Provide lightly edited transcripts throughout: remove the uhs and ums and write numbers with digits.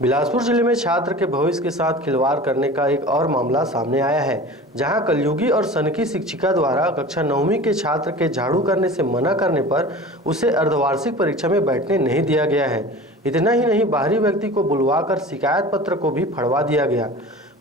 बिलासपुर जिले में छात्र के भविष्य के साथ खिलवाड़ करने का एक और मामला सामने आया है, जहां कलयुगी और सनकी शिक्षिका द्वारा कक्षा 9वीं के छात्र के झाड़ू करने से मना करने पर उसे अर्धवार्षिक परीक्षा में बैठने नहीं दिया गया है। इतना ही नहीं, बाहरी व्यक्ति को बुलवाकर शिकायत पत्र को भी फड़वा दिया गया।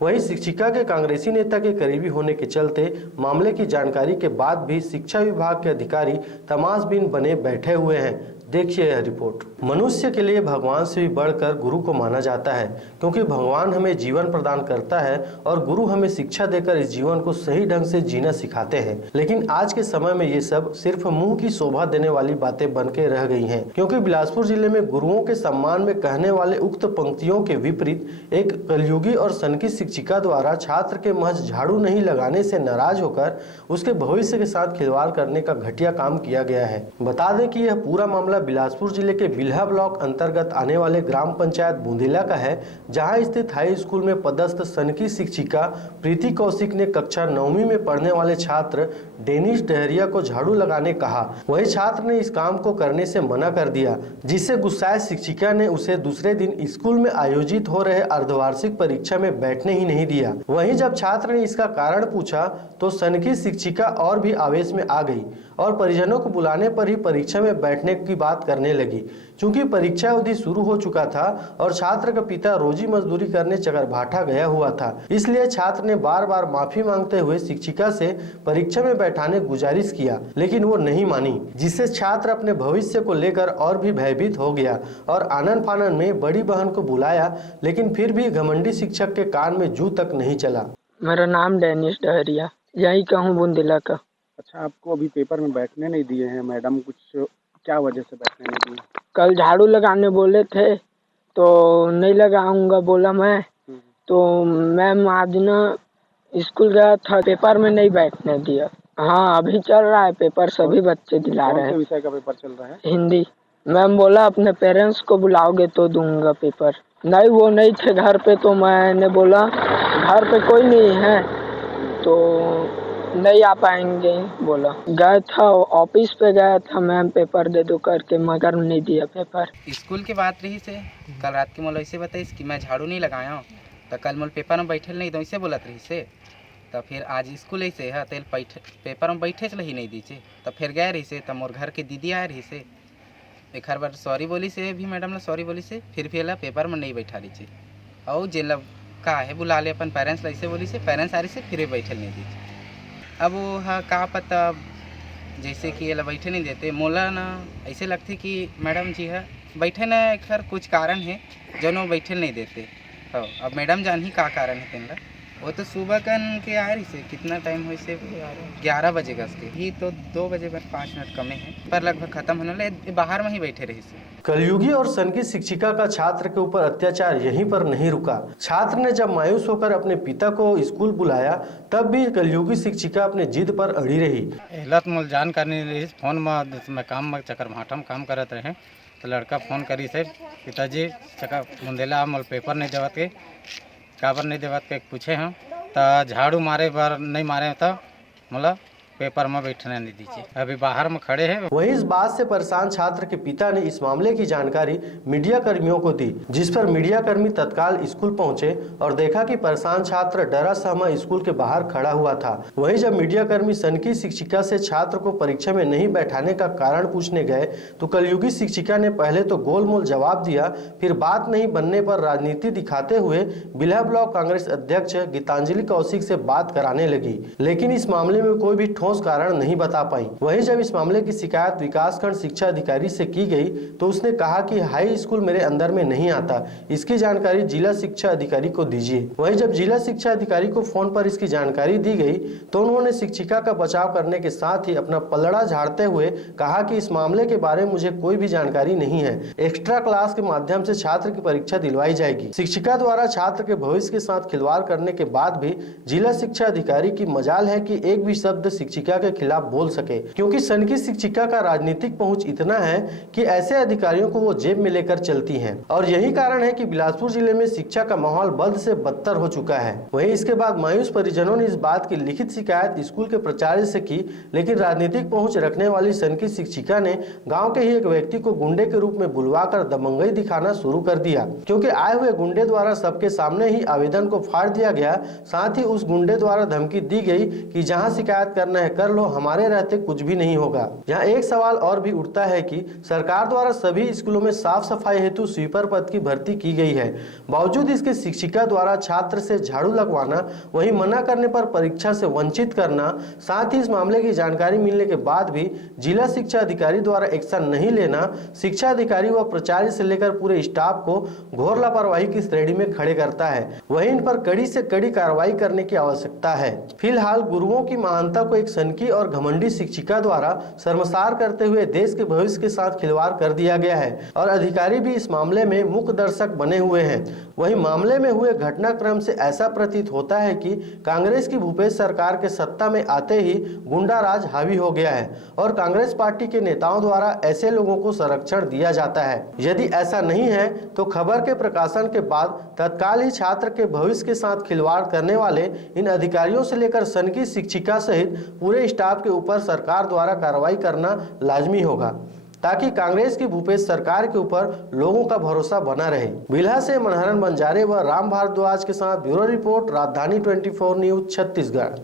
वहीं शिक्षिका के कांग्रेसी नेता के करीबी होने के चलते मामले की जानकारी के बाद भी शिक्षा विभाग के अधिकारी तमाशबीन बने बैठे हुए हैं। देखिए यह रिपोर्ट। मनुष्य के लिए भगवान से भी बढ़कर गुरु को माना जाता है, क्योंकि भगवान हमें जीवन प्रदान करता है और गुरु हमें शिक्षा देकर इस जीवन को सही ढंग से जीना सिखाते हैं। लेकिन आज के समय में ये सब सिर्फ मुंह की शोभा देने वाली बातें बन के रह गई हैं, क्योंकि बिलासपुर जिले में गुरुओं के सम्मान में कहने वाले उक्त पंक्तियों के विपरीत एक कलयुगी और सनकी शिक्षिका द्वारा छात्र के महज झाड़ू नहीं लगाने से नाराज होकर उसके भविष्य के साथ खिलवाड़ करने का घटिया काम किया गया है। बता दें कि यह पूरा मामला बिलासपुर जिले के बिल्हा ब्लॉक अंतर्गत आने वाले ग्राम पंचायत बूंदीला का है, जहां स्थित हाई स्कूल में पदस्थ सनकी शिक्षिका प्रीति कौशिक ने कक्षा 9वीं में पढ़ने वाले छात्र डेनिश डहरिया को झाड़ू लगाने कहा। वही छात्र ने इस काम को करने से मना कर दिया, जिससे गुस्साए शिक्षिका ने उसे दूसरे दिन स्कूल में आयोजित हो रहे अर्धवार्षिक परीक्षा में बैठने ही नहीं दिया। वहीं जब छात्र ने इसका कारण पूछा तो सनकी शिक्षिका और भी आवेश में आ गई और परिजनों को बुलाने पर ही परीक्षा में बैठने की बात करने लगी। चूंकि परीक्षा अवधि शुरू हो चुका था और छात्र का पिता रोजी मजदूरी करने चकरभाठा गया हुआ था, इसलिए छात्र ने बार बार माफी मांगते हुए शिक्षिका से परीक्षा में बैठाने गुजारिश किया, लेकिन वो नहीं मानी, जिससे छात्र अपने भविष्य को लेकर और भी भयभीत हो गया और आनन फानन में बड़ी बहन को बुलाया, लेकिन फिर भी घमंडी शिक्षक के कान में जू तक नहीं चला। मेरा नाम डेनिश डहरिया, यही कहूँ बूंदीला का। अच्छा, आपको अभी पेपर में बैठने नहीं दिए हैं मैडम, कुछ क्या वजह से बैठने नहीं दिए? कल झाड़ू लगाने बोले थे तो नहीं लगाऊंगा बोला मैं, तो मैम आज ना स्कूल गया था, पेपर में नहीं बैठने दिया। हाँ, अभी चल रहा है पेपर, सभी बच्चे दिला रहे हैं। कौन से विषय का पेपर चल रहा है? हिंदी। मैम बोला अपने पेरेंट्स को बुलाओगे तो दूंगा पेपर। नहीं, वो नहीं थे घर पे, तो मैंने बोला घर पे कोई नहीं है तो नहीं आ पाएंगे। बोला गया था ऑफिस पे, गया था मैम पेपर दे दो करके, मगर नहीं दिया पेपर। स्कूल की बात रही से कल रात के मोल ऐसे बताइस कि मैं झाड़ू नहीं लगाया हूँ, तो कल मोल पेपर में बैठे नहीं दो ऐसे बोलत रही से, तो फिर आज स्कूल ऐसे है तेल पेपर में बैठे चल ही नहीं दीजिए, तो फिर गए रही से, तो मोर घर के दीदी आए रही से, एक हर बार सॉरी बोली से भी मैडम ने सॉरी बोली से, फिर भी पेपर में नहीं बैठा लीजिए और जेल का है बुला ले अपन पेरेंट्स ऐसे बोली से, पेरेंट्स आ रही से फिर बैठे नहीं दीजिए। अब वो हाँ का पता, जैसे कि ये बैठे नहीं देते, मोला ना ऐसे लगते कि मैडम जी है बैठे ना, एक खर कुछ कारण है जो वो बैठे नहीं देते। हाँ, अब मैडम जान ही का कारण है तेनला। वो तो सुबह कन के आ रही से, कितना टाइम हो से 11 बजे का ही, तो 2 बजे 5 मिनट कमे हैं, पर लगभग खत्म होने लगे, बाहर में ही बैठे रही से। कलयुगी और सनकी शिक्षिका का छात्र के ऊपर अत्याचार यहीं पर नहीं रुका। छात्र ने जब मायूस होकर अपने पिता को स्कूल बुलाया, तब भी कलयुगी शिक्षिका अपने जिद पर अड़ी रही। एला तो मोल जान करने रही फोन में काम में चकरभाठा में काम करत रहे, तो लड़का फोन करी से पिताजी चकर मुंदेला मोल पेपर नहीं देवत के, काबर नहीं देवत के पूछे हैं, तो झाड़ू मारे पर नहीं मारे तो मोला पेपर में बैठने नहीं दीजिए, अभी बाहर में खड़े हैं। वहीं इस बात से परेशान छात्र के पिता ने इस मामले की जानकारी मीडिया कर्मियों को दी, जिस पर मीडिया कर्मी तत्काल स्कूल पहुंचे और देखा कि परेशान छात्र डरा सहमा स्कूल के बाहर खड़ा हुआ था। वहीं जब मीडिया कर्मी सनकी शिक्षिका से छात्र को परीक्षा में नहीं बैठाने का कारण पूछने गए, तो कलयुगी शिक्षिका ने पहले तो गोलमोल जवाब दिया, फिर बात नहीं बनने पर राजनीति दिखाते हुए बिल्हा ब्लॉक कांग्रेस अध्यक्ष गीतांजलि कौशिक से बात कराने लगी, लेकिन इस मामले में कोई भी ठोस कारण नहीं बता पाई। वहीं जब इस मामले की शिकायत विकासखंड शिक्षा अधिकारी से की गई, तो उसने कहा कि हाई स्कूल मेरे अंदर में नहीं आता, इसकी जानकारी जिला शिक्षा अधिकारी को दीजिए। वहीं जब जिला शिक्षा अधिकारी को फोन पर इसकी जानकारी दी गई, तो उन्होंने शिक्षिका का बचाव करने के साथ ही अपना पलड़ा झाड़ते हुए कहा कि इस मामले के बारे में मुझे कोई भी जानकारी नहीं है, एक्स्ट्रा क्लास के माध्यम से छात्र की परीक्षा दिलवाई जाएगी। शिक्षिका द्वारा छात्र के भविष्य के साथ खिलवाड़ करने के बाद भी जिला शिक्षा अधिकारी की मजाल है कि एक भी शब्द शिक्षिका शिक्षिका के खिलाफ बोल सके, क्योंकि सनकी शिक्षिका का राजनीतिक पहुंच इतना है कि ऐसे अधिकारियों को वो जेब में लेकर चलती हैं। और यही कारण है कि बिलासपुर जिले में शिक्षा का माहौल बद से बदतर हो चुका है। वहीं इसके बाद मायूस परिजनों ने इस बात की लिखित शिकायत स्कूल के प्राचार्य से की, लेकिन राजनीतिक पहुंच रखने वाली सनकी शिक्षिका ने गाँव के ही एक व्यक्ति को गुंडे के रूप में बुलवाकर दबंगई दिखाना शुरू कर दिया, क्योंकि आए हुए गुंडे द्वारा सबके सामने ही आवेदन को फाड़ दिया गया। साथ ही उस गुंडे द्वारा धमकी दी गई कि जहां शिकायत करना है कर लो, हमारे रहते कुछ भी नहीं होगा। यहाँ एक सवाल और भी उठता है कि सरकार द्वारा सभी स्कूलों में साफ सफाई हेतु स्वीपर पद की भर्ती की गई है, बावजूद इसके शिक्षिका द्वारा छात्र से झाड़ू लगवाना, वही मना करने पर परीक्षा से वंचित करना, साथ ही इस मामले की जानकारी मिलने के बाद भी जिला शिक्षा अधिकारी द्वारा एक्शन नहीं लेना, शिक्षा अधिकारी व प्राचार्य से लेकर पूरे स्टाफ को घोर लापरवाही की श्रेणी में खड़े करता है। वहीं इन पर कड़ी से कड़ी कार्रवाई करने की आवश्यकता है। फिलहाल गुरुओं की महानता को एक सनकी और घमंडी शिक्षिका द्वारा शर्मसार करते हुए देश के भविष्य के साथ खिलवाड़ कर दिया गया है और अधिकारी भी इस मामले में मुख्य दर्शक बने हुए हैं। वहीं मामले में हुए घटनाक्रम से ऐसा प्रतीत होता है कि कांग्रेस की भूपेश सरकार के सत्ता में आते ही गुंडा राज हावी हो गया है और कांग्रेस पार्टी के नेताओं द्वारा ऐसे लोगों को संरक्षण दिया जाता है। यदि ऐसा नहीं है तो खबर के प्रकाशन के बाद तत्काल ही छात्र के भविष्य के साथ खिलवाड़ करने वाले इन अधिकारियों से लेकर सनकी शिक्षिका सहित पूरे स्टाफ के ऊपर सरकार द्वारा कार्रवाई करना लाजमी होगा, ताकि कांग्रेस की भूपेश सरकार के ऊपर लोगों का भरोसा बना रहे। बिल्हा से मनहरन बंजारे व राम भारद्वाज के साथ ब्यूरो रिपोर्ट, राजधानी 24 न्यूज, छत्तीसगढ़।